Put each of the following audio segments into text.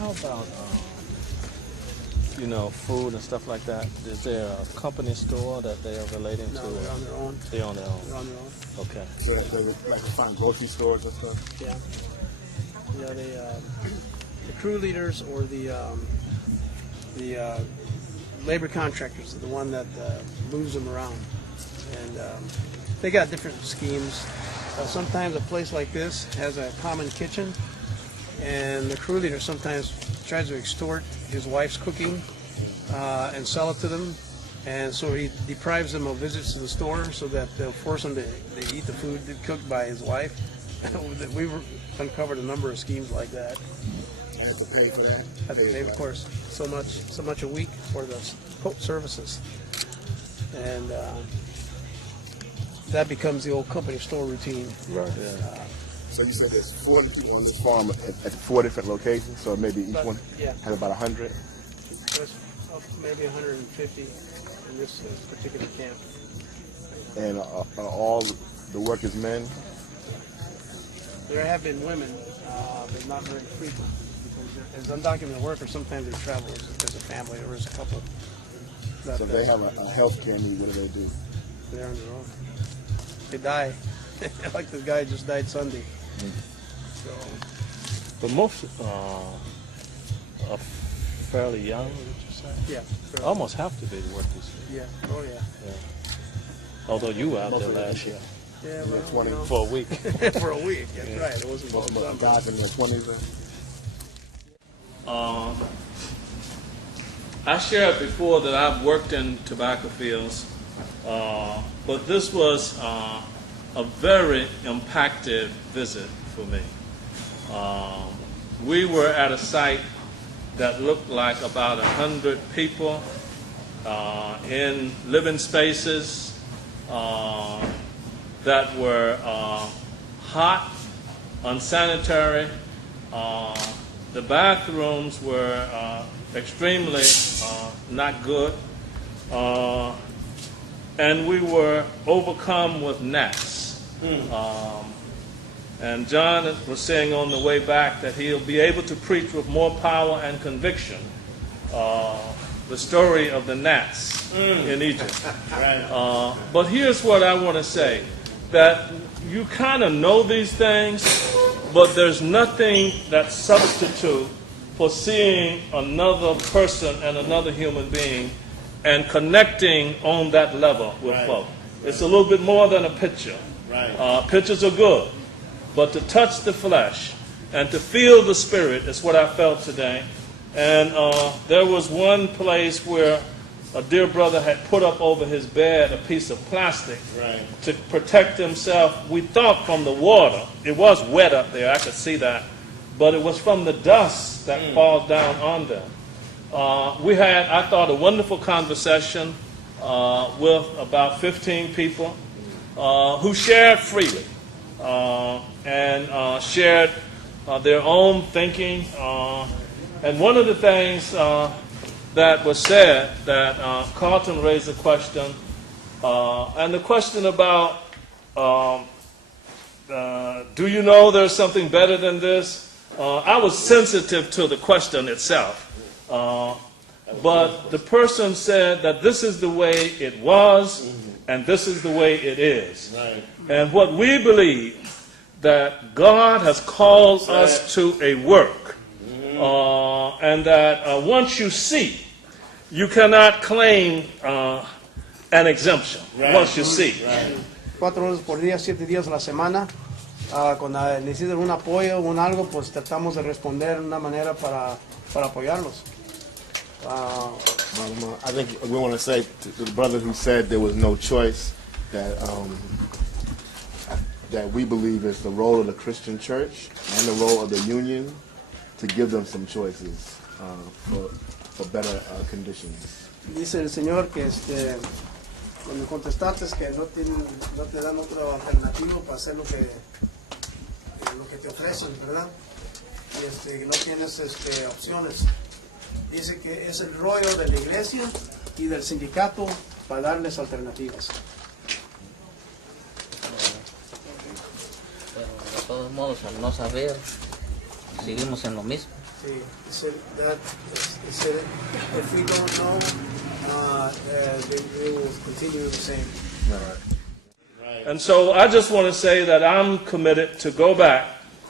how about you know, food and stuff like that? Is there a company store that they are relating to? No, they're on their own. They're on their own. They're on their own. Okay. So they like to find grocery stores and stuff. Yeah. Yeah, the crew leaders or the labor contractors are the one that moves them around, and they got different schemes. Sometimes a place like this has a common kitchen, and the crew leader sometimes tries to extort his wife's cooking and sell it to them, and so he deprives them of visits to the store so that they'll force them to eat the food cooked by his wife. We've uncovered a number of schemes like that. I have to pay for that. Have to pay, of course, so much a week for the services, and that becomes the old company store routine. Right. So you said there's 400 people on this farm at 4 different locations, so maybe each one has about 100? There's maybe 150 in this particular camp. And are all the workers men? There have been women, but not very frequent, because as undocumented workers, sometimes they travel as a family or as a couple. So they have a health care need. What do they do? They're on their own. They die. Like the guy just died Sunday. So, But most are fairly young, would you say? yeah. Almost have to be workers. Yeah. Oh, yeah. Although you were out there last year Yeah, well, you know, for a week. for a week. That's right. It wasn't Most all of the guys in their 20s. I shared before that I've worked in tobacco fields, but this was a very impactful visit for me. We were at a site that looked like about 100 people in living spaces that were hot, unsanitary. The bathrooms were extremely not good, and we were overcome with gnats. And John was saying on the way back that he'll be able to preach with more power and conviction the story of the gnats in Egypt. But here's what I want to say, that you kind of know these things, but there's nothing that substitute for seeing another person and another human being and connecting on that level with folk. It's a little bit more than a picture. Pictures are good, but to touch the flesh and to feel the spirit is what I felt today. And there was one place where a dear brother had put up over his bed a piece of plastic to protect himself. We thought from the water, it was wet up there, I could see that, but it was from the dust that falls down on them. We had, I thought, a wonderful conversation with about 15 people who shared freely and shared their own thinking. And one of the things that was said, that Carlton raised a question, and the question about, do you know there's something better than this? I was sensitive to the question itself. But the person said that this is the way it was, and this is the way it is. And what we believe, that God has called us to a work, and that once you see, you cannot claim an exemption. Once you see. 4 horas por día, 7 días a la semana. Cuando necesitan un apoyo o un algo, pues tratamos de responder de una manera para apoyarlos. I think we want to say to the brother who said there was no choice, that that we believe is the role of the Christian church and the role of the union to give them some choices for better conditions. Dice el Señor que cuando contestaste que no te dan otro alternativo para hacer lo que te ofrecen, ¿verdad? Y no tienes opciones. Dice que es el rollo de la iglesia y del sindicato para darles alternativas. Pero de todos modos, al no saber, seguimos en lo mismo. See, if we don't know, they will continue the same. And so I just want to say that I'm committed to go back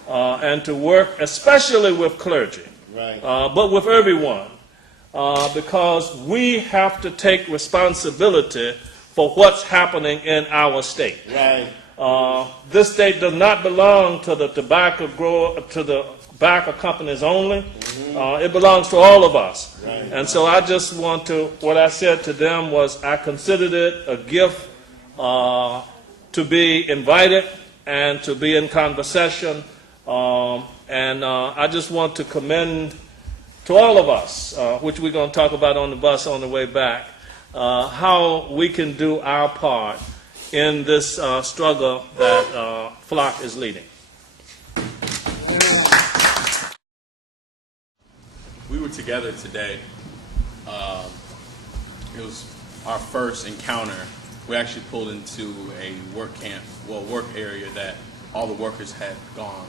and to work, especially with clergy, but with everyone, because we have to take responsibility for what's happening in our state. This state does not belong to the tobacco companies only. It belongs to all of us. And so I just want to, what I said to them was I considered it a gift to be invited and to be in conversation. And I just want to commend to all of us, which we're going to talk about on the bus on the way back, how we can do our part in this struggle that Flock is leading. We were together today. It was our first encounter. We actually pulled into a work area that all the workers had gone.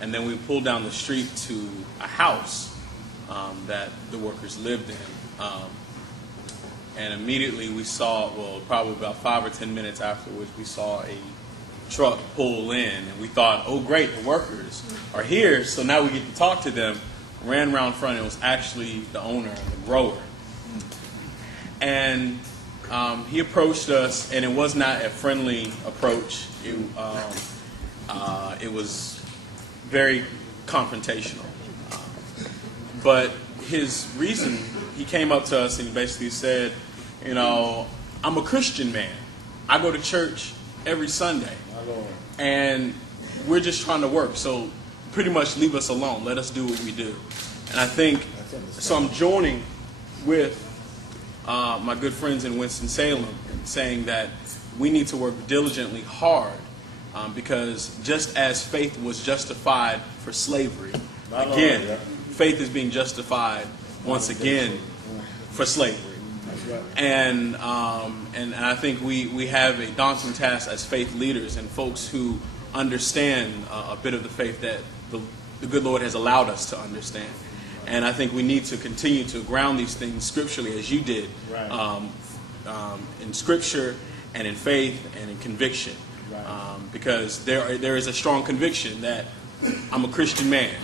And then we pulled down the street to a house that the workers lived in. And immediately we saw, probably about 5 or 10 minutes afterwards, we saw a truck pull in. And we thought, oh great, the workers are here, so now we get to talk to them. Ran around front, and it was actually the owner, the grower. And he approached us, and it was not a friendly approach. It was very confrontational. But his reason, he came up to us and he basically said, you know, I'm a Christian man. I go to church every Sunday. And we're just trying to work, so pretty much leave us alone. Let us do what we do. And I think, so I'm joining with my good friends in Winston-Salem saying that we need to work diligently hard because just as faith was justified for slavery, again, faith is being justified once again for slavery. And I think we have a daunting task as faith leaders and folks who understand a bit of the faith that the good Lord has allowed us to understand. And I think we need to continue to ground these things scripturally, as you did, in scripture and in faith and in conviction. Because there is a strong conviction that I'm a Christian man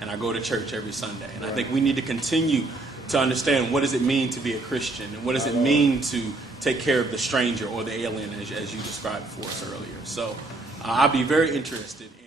and I go to church every Sunday. And I think we need to continue to understand what does it mean to be a Christian and what does it mean to take care of the stranger or the alien, as you described for us earlier. So I'd be very interested in